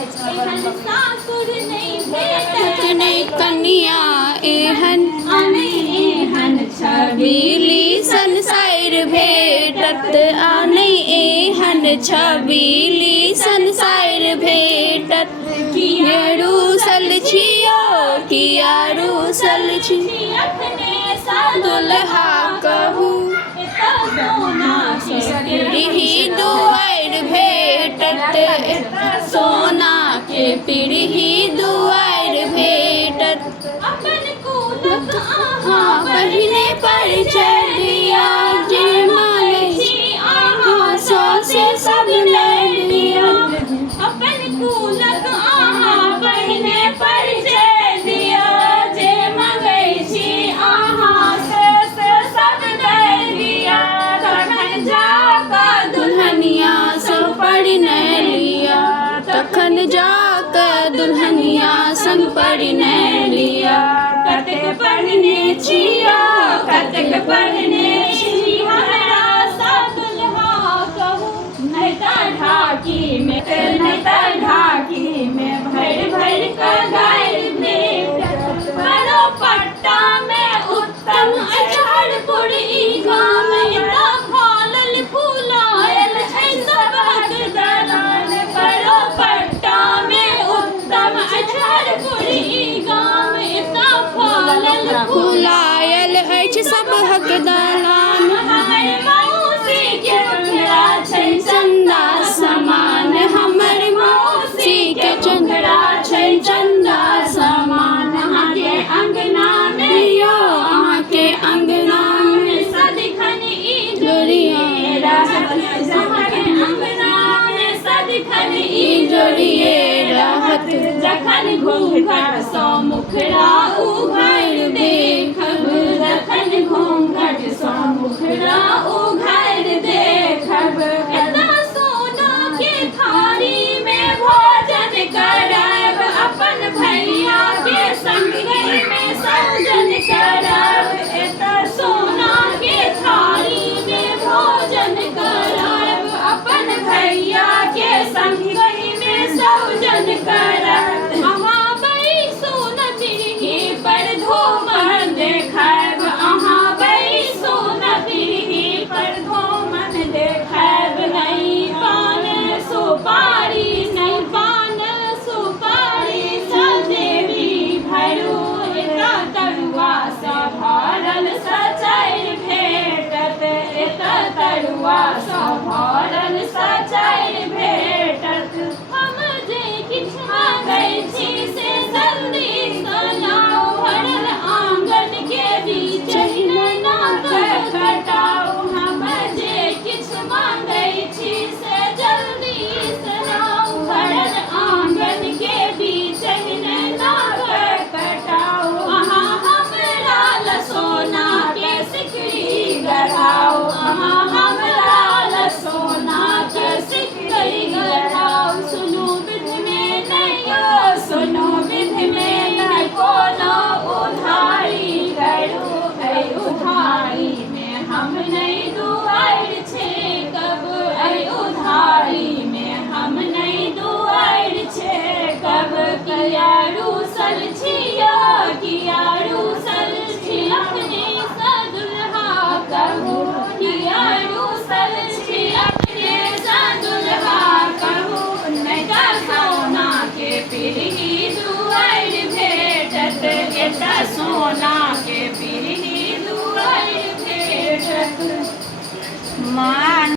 एहन सासुर नहीं भेटत नहीं कनिया एहन एहन छबीली संसार भेटत आनै एहन छबीली संसार भेटत किया रूसल छियो किया रूसल छी अखने दुल्हा कहू पीढ़ी दुआर भेटत सोना के पीढ़ी दुआर भेटत अपन कुलक हाँ बहिने पर चलिया जे माने आहा से सब ले लिया अपन कुलक आहा बहिने पर दिया जे मंगै छी आहा से सब दे दिया तखन जाकर दुल्हनिया सब परिणय लिया तखन जाकर दुल्हनिया संग परिणय लिया कतेक पढ़ने छियो कतेक पढ़ने छी हमरा सब दुल्हा कहू नहीं तऽ ढाकी में भरि भरि कऽ गारि भेटत बड़ो पट्टा में उत्तम अचारपुर ई गाम एतऽ फलल फूलायल छै सबहक दलान बड़ो पट्टा में उत्तम अचारपुर ई गाम एतऽ फलल फुलायल अछि सब हक दलान हमर मौसी के चंद्रा छै चंदा समान हमर मौसी के चंद्रा छै चंदा समान अहाँके अंगना में यो अहाँके अंगना में सदिखन ई जोड़िए रहत अहाँके अंगना में सदिखन ई जोड़िए रहत जखन घूंघट सँ मुखड़ा उघारि देखब जखन घूंघट सँ मुखड़ा उघारि देखब एतऽ सोना के थारी में भोजन करब अपन भैया के संगहि में सौजन करब एतऽ सोना के थारी में भोजन करब अपन भैया के संगहि में सौजन करब अहाँ बैसू न पीढ़ी पर धूमन देखब अहाँ बैसू न पीढ़ी पर धूमन देखब नहीं पान सुपारी नहीं पान सुपारी सब देवी भरू एतऽ तरुआ सँ भरल सचारि भेटत एतऽ तरुआ सँ भरल सचारि भेटत हम जे किछु मांगै छी से जल्दी सुनाओ भरल आंगन के बीच नैना कटाओ हम जे किछु मांगै छी से जल्दी सुनाओ भरल आंगन के बीच नैना कटाओ अहाँ हमरा ल सोना के सिकड़ी गढ़ाओ अहाँ हमरा ल सोना के सिकड़ी गढ़ाओ सुनू विध में नहीं सुनू विध में नहीं कोनो उधारी करू ऐ उधारी में हम नहीं दुआर छेकब ऐ उधारी में हम नहीं दुआर छेकब किया रूसल छिया किया रूसल छी अपने सँ दुल्हा कहू किया रूसल छी अपने सँ दुल्हा कहू नहीं तऽ सोना के पीढ़ी दुआर भेटत एतऽ सोना